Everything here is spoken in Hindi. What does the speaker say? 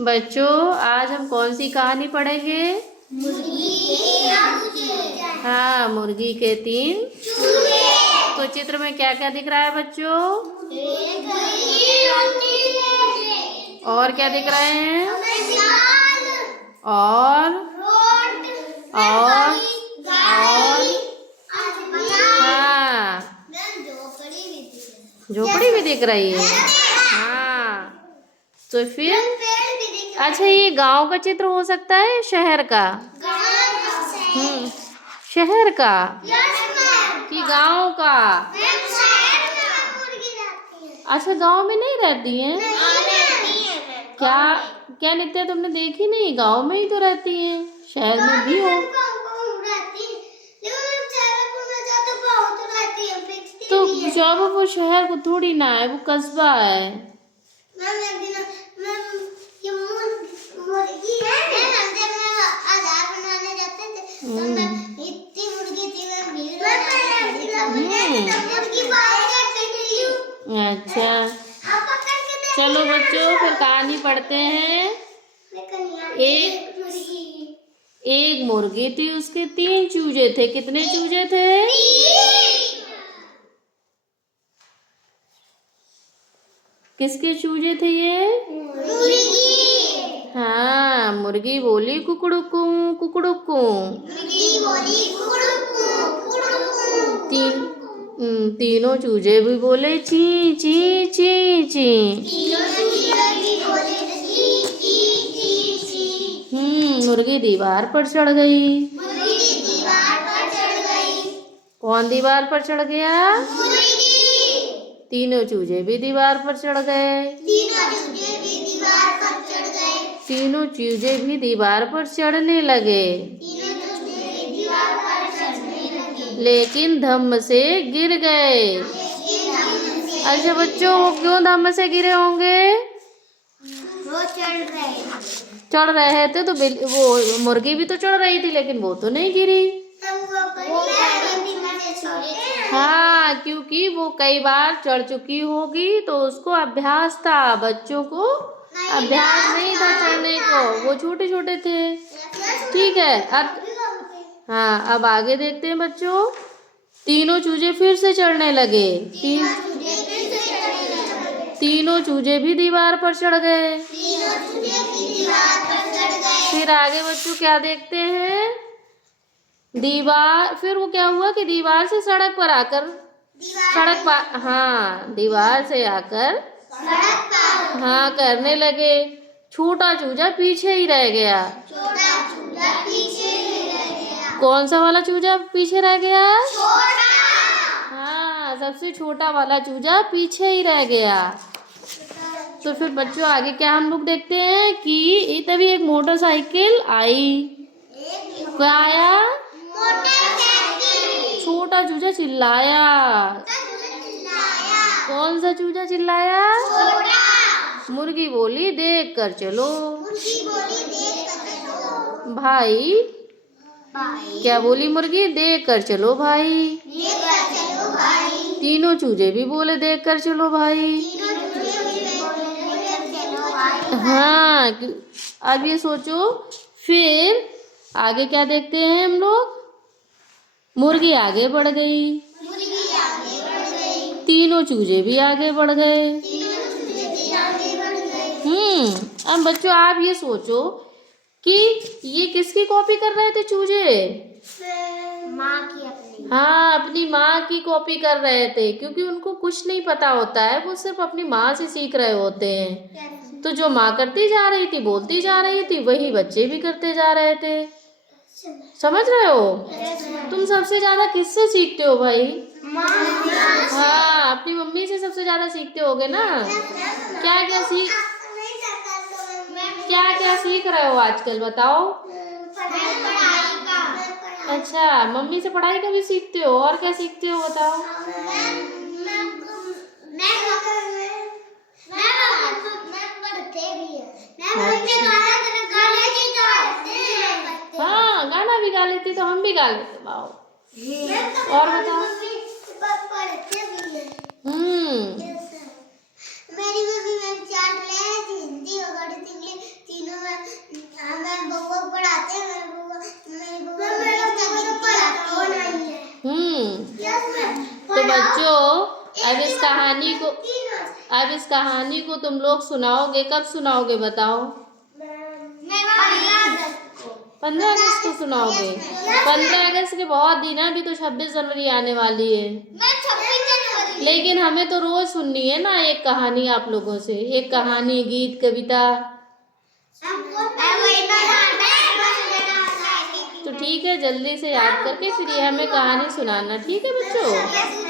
बच्चों, आज हम कौन सी कहानी पढ़ेंगे? हाँ, मुर्गी के 3 चूजे। तो चित्र में क्या क्या दिख रहा है बच्चों? और क्या दिख रहे हैं? और हाँ, झोपड़ी भी दिख रही है। हाँ, तो फिर अच्छा, ये गांव का चित्र हो सकता है, शहर का? शहर का कि गांव का? अच्छा, गांव में नहीं रहती हैं? क्या क्या नित्या, तुमने देखी नहीं? गांव में ही तो रहती हैं, शहर में भी हो तो जब वो शहर को थोड़ी ना है, वो कस्बा है। अच्छा, चलो बच्चों, फिर कहानी पढ़ते हैं। एक मुर्गी थी, उसके 3 चूजे थे। कितने चूजे थे? किसके चूजे थे ये? हाँ, मुर्गी बोली कुकड़ुकू कुकड़ुकू। तीनों चूजे भी बोले ची ची ची ची। मुर्गी दीवार पर चढ़ गई। कौन दीवार पर चढ़ गया? तीनों चूजे भी दीवार पर चढ़ गए। तीनों चूजे भी दीवार पर चढ़ने लगे, लेकिन धम्म से गिर गए। अच्छा बच्चों, वो क्यों धम्म से गिरे होंगे? वो चढ़ रहे थे तो वो मुर्गी भी तो चढ़ रही थी, लेकिन वो तो नहीं गिरी। हाँ, क्योंकि वो कई बार चढ़ चुकी होगी, तो उसको अभ्यास था। बच्चों को अभ्यास नहीं था चढ़ने को, वो छोटे छोटे थे। ठीक है, अब आगे देखते हैं बच्चों। तीनों चूजे फिर से चढ़ने लगे। तीनों चूजे भी दीवार पर चढ़ गए। फिर आगे बच्चों क्या देखते हैं? फिर वो क्या हुआ कि दीवार से सड़क पर आकर दीवार से आकर करने लगे। छोटा चूजा पीछे ही रह गया। कौन सा वाला चूजा पीछे रह गया? हाँ, सबसे छोटा वाला चूजा पीछे ही रह गया। तो फिर बच्चों, आगे क्या हम लोग देखते हैं कि तभी एक मोटरसाइकिल आई। क्या आया? छोटा चूजा चिल्लाया। कौन सा चूजा चिल्लाया? मुर्गी बोली देख कर चलो। भाई, क्या बोली मुर्गी? देख कर चलो भाई। तीनों चूजे भी बोले देख कर चलो भाई। हाँ, अब ये सोचो, फिर आगे क्या देखते हैं हम लोग? मुर्गी आगे बढ़ गई, तीनों चूजे भी आगे बढ़ गए। अब बच्चों, आप ये सोचो कि ये किसकी कॉपी कर रहे थे चूजे? माँ की अपनी। हाँ, अपनी माँ की कॉपी कर रहे थे, क्योंकि उनको कुछ नहीं पता होता है, वो सिर्फ अपनी माँ से सीख रहे होते हैं। तो जो माँ करती जा रही थी, बोलती जा रही थी, वही बच्चे भी करते जा रहे थे। समझ रहे हो? तुम सबसे ज्यादा किससे सीखते हो भाई? हाँ, अपनी मम्मी से सबसे ज्यादा सीखते होगे ना। क्या क्या सीख रहे हो आजकल, बताओ? अच्छा, मम्मी से पढ़ाई का भी सीखते हो, और क्या सीखते हो बताओ? हाँ, गाना भी गा लेती, तो हम भी गा लेते। वाओ, और बताओ? मेरी मम्मी बच्चों अब इस कहानी को तुम लोग सुनाओगे, कब सुनाओगे बताओ? 15 अगस्त को सुनाओगे। 15 अगस्त के बहुत दिन है, अभी तो 26 जनवरी आने वाली है। लेकिन हमें तो रोज सुननी है ना एक कहानी आप लोगों से, एक कहानी, गीत, कविता। तो ठीक है, जल्दी से याद करके फिर ये हमें कहानी सुनाना, ठीक है बच्चों?